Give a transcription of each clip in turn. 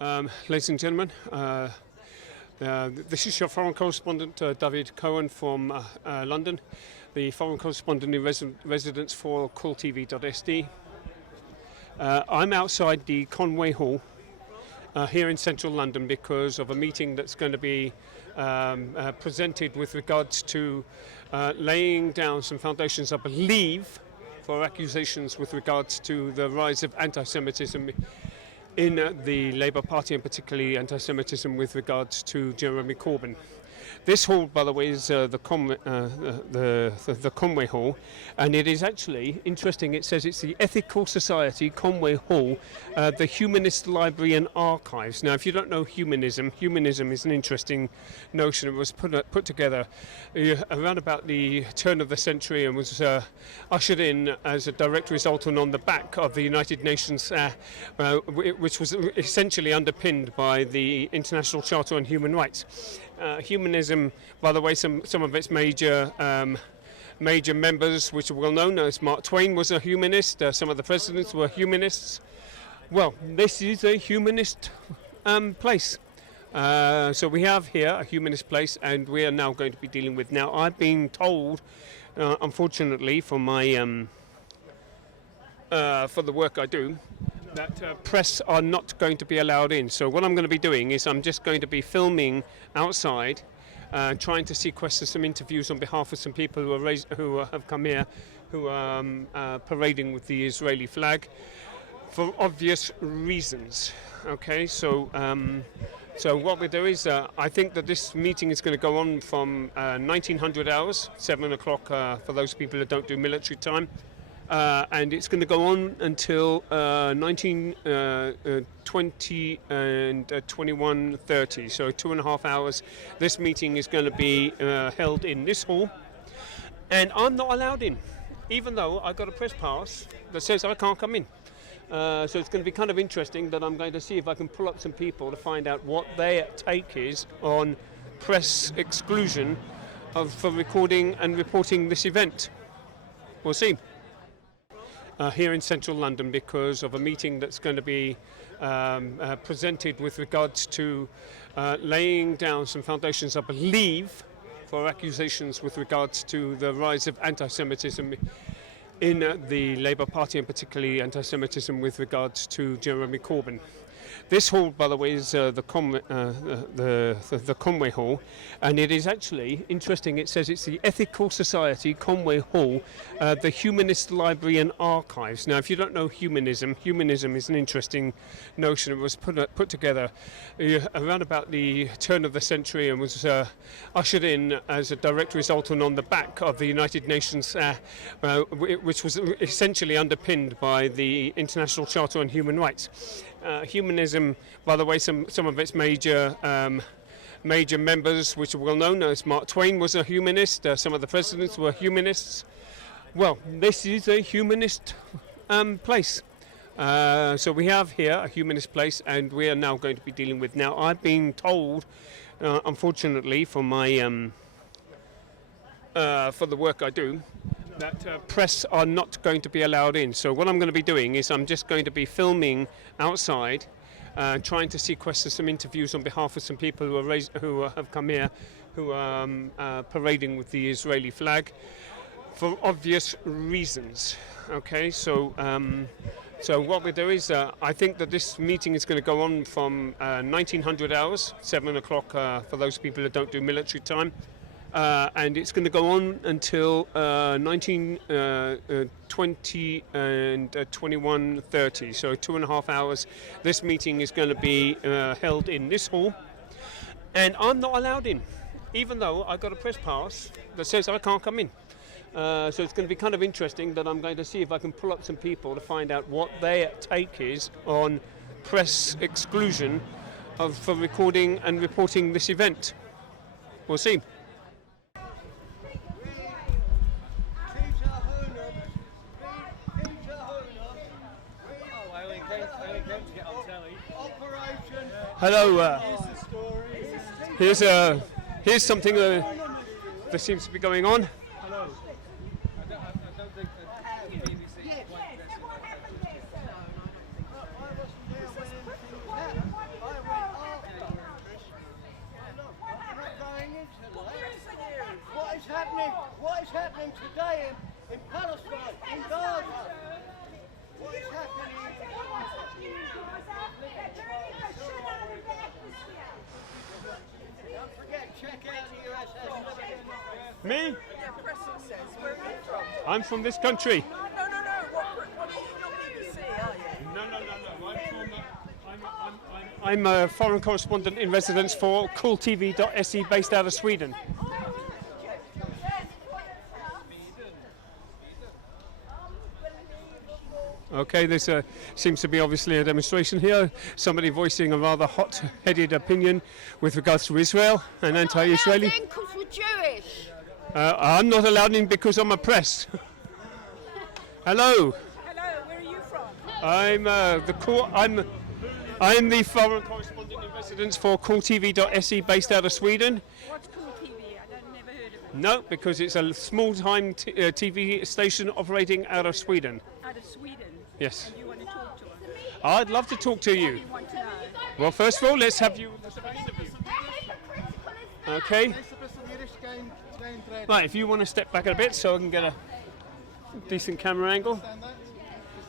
Ladies and gentlemen, this is your foreign correspondent, David Cohn from London, the foreign correspondent in residence for CoolTv-se. I'm outside the Conway Hall here in central London because of a meeting that's going to be presented with regards to laying down some foundations, I believe, for accusations with regards to the rise of anti-Semitism in the Labour Party, and particularly anti-Semitism with regards to Jeremy Corbyn. This hall, by the way, is the Conway Hall, and it is actually interesting. It says it's the Ethical Society Conway Hall, the Humanist Library and Archives. Now, if you don't know humanism is an interesting notion. It was put together around about the turn of the century and was ushered in as a direct result and on the back of the United Nations, which was essentially underpinned by the International Charter on Human Rights. Humanism, by the way, some of its major members, which are well known, as Mark Twain was a humanist, some of the presidents were humanists. Well, this is a humanist place. So we have here a humanist place, and we are now going to be dealing with. Now, I've been told, unfortunately, for my for the work I do, that press are not going to be allowed in. So what I'm going to be doing is I'm just going to be filming outside, trying to sequester some interviews on behalf of some people who have come here, who are parading with the Israeli flag for obvious reasons. Okay, so so what we do is I think that this meeting is going to go on from 1900 hours, 7 o'clock for those people that don't do military time. And it's going to go on until 1920 and 21:30, so 2.5 hours. This meeting is going to be held in this hall, and I'm not allowed in, even though I got a press pass that says I can't come in. So it's going to be kind of interesting that I'm going to see if I can pull up some people to find out what their take is on press exclusion for recording and reporting this event. We'll see. Here in central London because of a meeting that's going to be presented with regards to laying down some foundations, I believe, for accusations with regards to the rise of anti-Semitism in the Labour Party, and particularly anti-Semitism with regards to Jeremy Corbyn. This hall, by the way, is the Conway Hall, and it is actually interesting. It says it's the Ethical Society Conway Hall, the Humanist Library and Archives. Now, if you don't know humanism is an interesting notion. It was put together around about the turn of the century and was ushered in as a direct result and on the back of the United Nations, which was essentially underpinned by the International Charter on Human Rights. Humanism, by the way, some of its major members, which are well known, as Mark Twain was a humanist, some of the presidents were humanists. Well, this is a humanist place. So we have here a humanist place, and we are now going to be dealing with. Now, I've been told, unfortunately, for my for the work I do, that press are not going to be allowed in. So what I'm going to be doing is I'm just going to be filming outside, trying to sequester some interviews on behalf of some people who have come here, who are parading with the Israeli flag for obvious reasons. Okay, so so what we do is I think that this meeting is going to go on from 1900 hours, 7 o'clock for those people that don't do military time. And it's going to go on until 1920 and 21:30, so 2.5 hours. This meeting is going to be held in this hall, and I'm not allowed in, even though I got a press pass that says I can't come in. So it's going to be kind of interesting that I'm going to see if I can pull up some people to find out what their take is on press exclusion for recording and reporting this event. We'll see. Hello. Here's something that seems to be going on. Hello. I don't think BBC quite. today in Palestine, in Gaza. What is happening? Don't forget, check out the USS. Me? Yeah, Preston says. Where are you from? I'm from this country. No. What are you not BBC, are you? No. I'm a foreign correspondent in residence for CoolTv-se based out of Sweden. Okay, this seems to be obviously a demonstration here. Somebody voicing a rather hot-headed opinion with regards to Israel and anti-Israeli. Because we're Jewish. I'm not allowed in because I'm oppressed. Hello, Hello, where are you from? I'm the foreign correspondent in residence for CoolTv-se based out of Sweden. What's CoolTV? I've never heard of it. No, because it's a small-time TV station operating out of Sweden. Out of Sweden? Yes. And you want to talk to us? I'd love to talk to you. You want to know? Well, first of all, let's have you interview. Okay. Right, if you want to step back a bit so I can get a decent camera angle.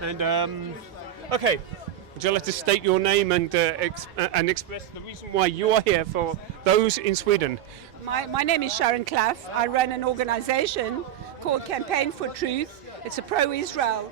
And okay, would you like to state your name and express the reason why you are here for those in Sweden? My name is Sharon Clough. I run an organisation called Campaign for Truth. It's a pro-Israel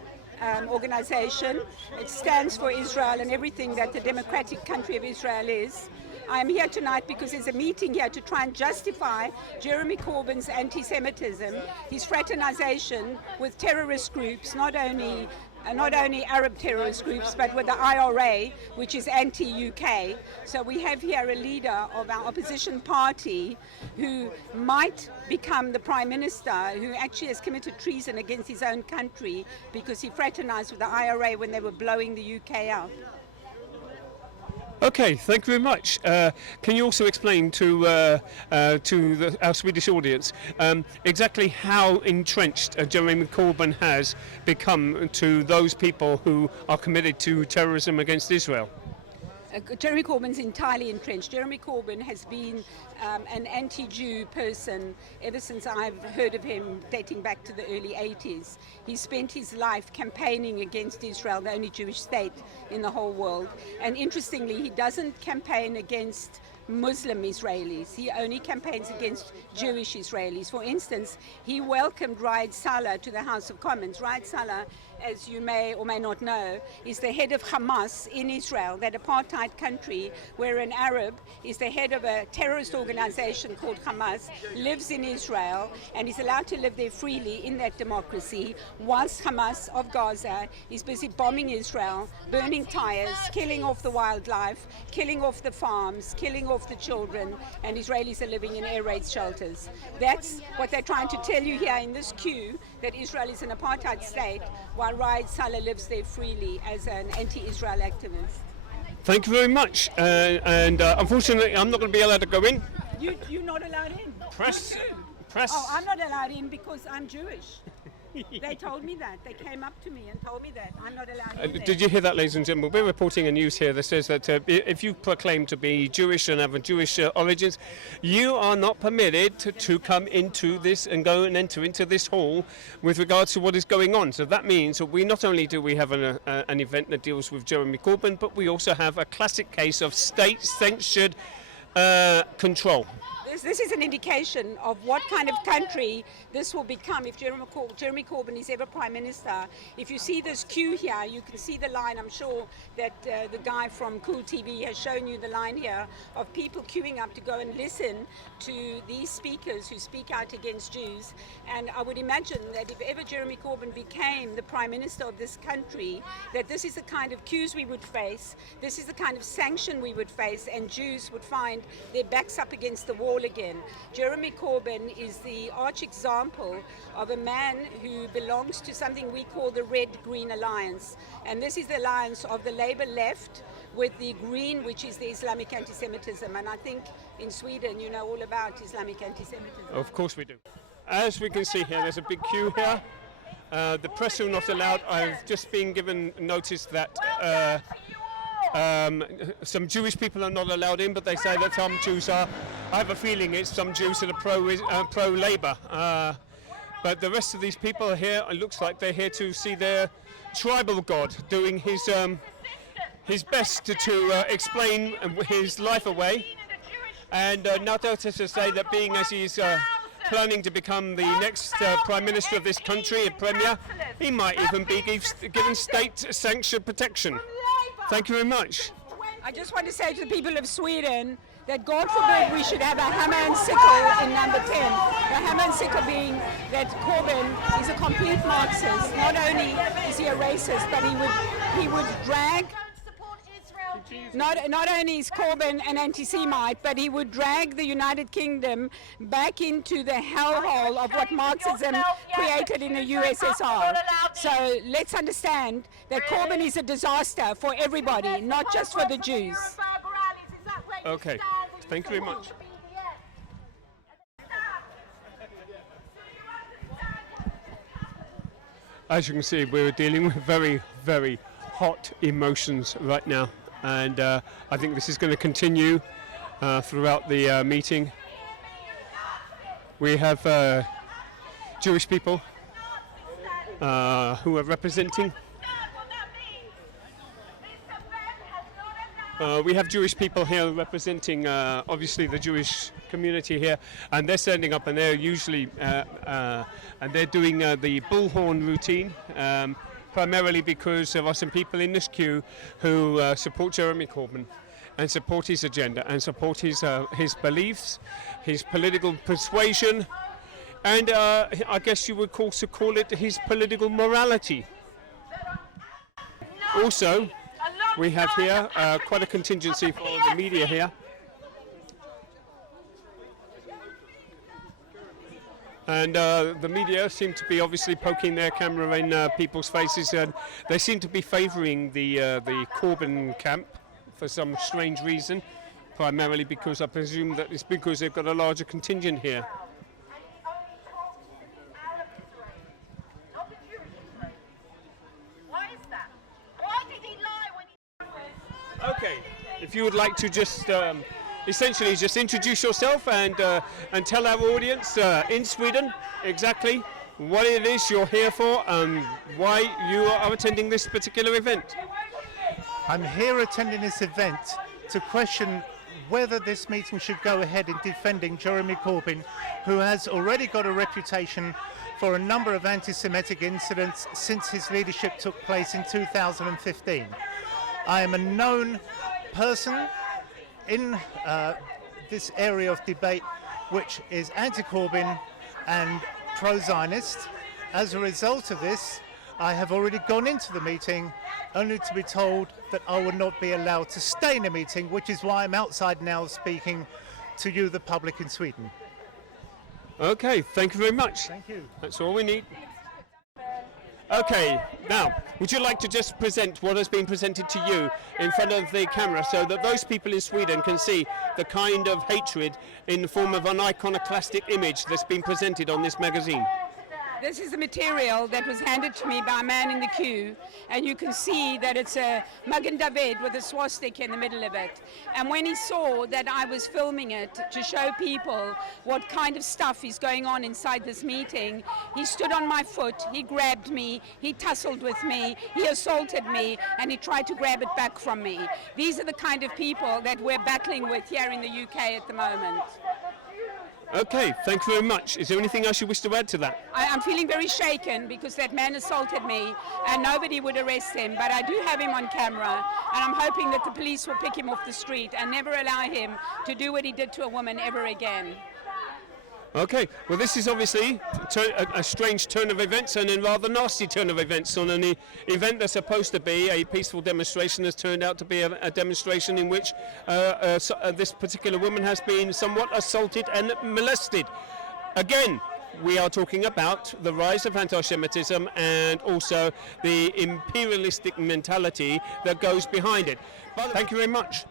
organisation. It stands for Israel and everything that the democratic country of Israel is. I am here tonight because there's a meeting here to try and justify Jeremy Corbyn's anti-Semitism, his fraternization with terrorist groups, not only Arab terrorist groups, but with the IRA, which is anti-UK. So we have here a leader of our opposition party who might become the Prime Minister, who actually has committed treason against his own country because he fraternized with the IRA when they were blowing the UK out. Okay, thank you very much. Can you also explain to our Swedish audience exactly how entrenched Jeremy Corbyn has become to those people who are committed to terrorism against Israel? Jeremy Corbyn's entirely entrenched. Jeremy Corbyn has been an anti-Jew person ever since I've heard of him, dating back to the early 80s. He spent his life campaigning against Israel, the only Jewish state in the whole world. And interestingly, he doesn't campaign against Muslim Israelis. He only campaigns against Jewish Israelis. For instance, he welcomed Raed Salah to the House of Commons. Raed Salah, as you may or may not know, is the head of Hamas in Israel, that apartheid country where an Arab is the head of a terrorist organization called Hamas, lives in Israel and is allowed to live there freely in that democracy, whilst Hamas of Gaza is busy bombing Israel, burning tires, killing off the wildlife, killing off the farms, killing off the children, and Israelis are living in air raid shelters. That's what they're trying to tell you here in this queue, that Israel is an apartheid state, while Raed Salah lives there freely as an anti-Israel activist. Thank you very much. Unfortunately, I'm not going to be allowed to go in. You're not allowed in? Press. Oh, I'm not allowed in because I'm Jewish. They told me that. They came up to me and told me that. I'm not allowed in there. Did you hear that, ladies and gentlemen? We're reporting a news here that says that if you proclaim to be Jewish and have a Jewish origins, you are not permitted to come into this and go and enter into this hall with regards to what is going on. So that means that we not only do we have an event that deals with Jeremy Corbyn, but we also have a classic case of state-censored control. This is an indication of what kind of country this will become if Jeremy Corbyn is ever Prime Minister. If you see this queue here, you can see the line. I'm sure that the guy from CoolTV has shown you the line here of people queuing up to go and listen to these speakers who speak out against Jews. And I would imagine that if ever Jeremy Corbyn became the Prime Minister of this country, that this is the kind of queues we would face, this is the kind of sanction we would face, and Jews would find their backs up against the wall again. Jeremy Corbyn is the arch example of a man who belongs to something we call the Red-Green Alliance. And this is the alliance of the Labour left with the Green, which is the Islamic anti-Semitism. And I think in Sweden you know all about Islamic anti-Semitism. Of course we do. As we can see here, there's a big queue here. The press are not allowed. I've just been given notice that some Jewish people are not allowed in, but they say that some Jews are. I have a feeling it's some Jews that are pro-Labour. But the rest of these people are here, it looks like they're here to see their tribal god doing his best to explain his life away. And not to say that being as he's planning to become the next Prime Minister of this country, a Premier, he might even be given state-sanctioned protection. Thank you very much. I just want to say to the people of Sweden that God forbid we should have a hammer and sickle in number 10. The hammer and sickle being that Corbyn is a complete Marxist. Not only is he a racist, but he would drag. Not only is Corbyn an anti-Semite, but he would drag the United Kingdom back into the hellhole of what Marxism created in the USSR. So let's understand that Corbyn is a disaster for everybody, not just for the Jews. Okay, thank you very much. As you can see, we're dealing with very, very hot emotions right now. And I think this is going to continue throughout the meeting. We have Jewish people who are representing. We have Jewish people here representing, obviously, the Jewish community here, and they're standing up, and they're usually and they're doing the bullhorn routine. Primarily because there are some people in this queue who support Jeremy Corbyn and support his agenda and support his beliefs, his political persuasion, and I guess you would also call it his political morality. Also, we have here quite a contingency for the media here. And the media seem to be obviously poking their camera in people's faces, and they seem to be favouring the Corbyn camp for some strange reason, primarily because I presume that it's because they've got a larger contingent here. Okay, if you would like to just essentially just introduce yourself and tell our audience in Sweden exactly what it is you're here for and why you are attending this particular event. I'm here attending this event to question whether this meeting should go ahead in defending Jeremy Corbyn, who has already got a reputation for a number of anti-Semitic incidents since his leadership took place in 2015. I am a known person in this area of debate which is anti-Corbyn and pro-Zionist. As a result of this, I have already gone into the meeting only to be told that I will not be allowed to stay in the meeting, which is why I'm outside now speaking to you, the public in Sweden. Okay, thank you very much. Thank you. That's all we need. Okay, now, would you like to just present what has been presented to you in front of the camera so that those people in Sweden can see the kind of hatred in the form of an iconoclastic image that's been presented on this magazine? This is the material that was handed to me by a man in the queue, and you can see that it's a Magen David with a swastika in the middle of it. And when he saw that I was filming it to show people what kind of stuff is going on inside this meeting, he stood on my foot, he grabbed me, he tussled with me, he assaulted me, and he tried to grab it back from me. These are the kind of people that we're battling with here in the UK at the moment. Okay, thank you very much. Is there anything else you wish to add to that? I'm feeling very shaken because that man assaulted me and nobody would arrest him, but I do have him on camera, and I'm hoping that the police will pick him off the street and never allow him to do what he did to a woman ever again. Okay, well this is obviously a strange turn of events and a rather nasty turn of events on an event that's supposed to be a peaceful demonstration has turned out to be a demonstration in which this particular woman has been somewhat assaulted and molested. Again, we are talking about the rise of anti-Semitism and also the imperialistic mentality that goes behind it. But thank you very much.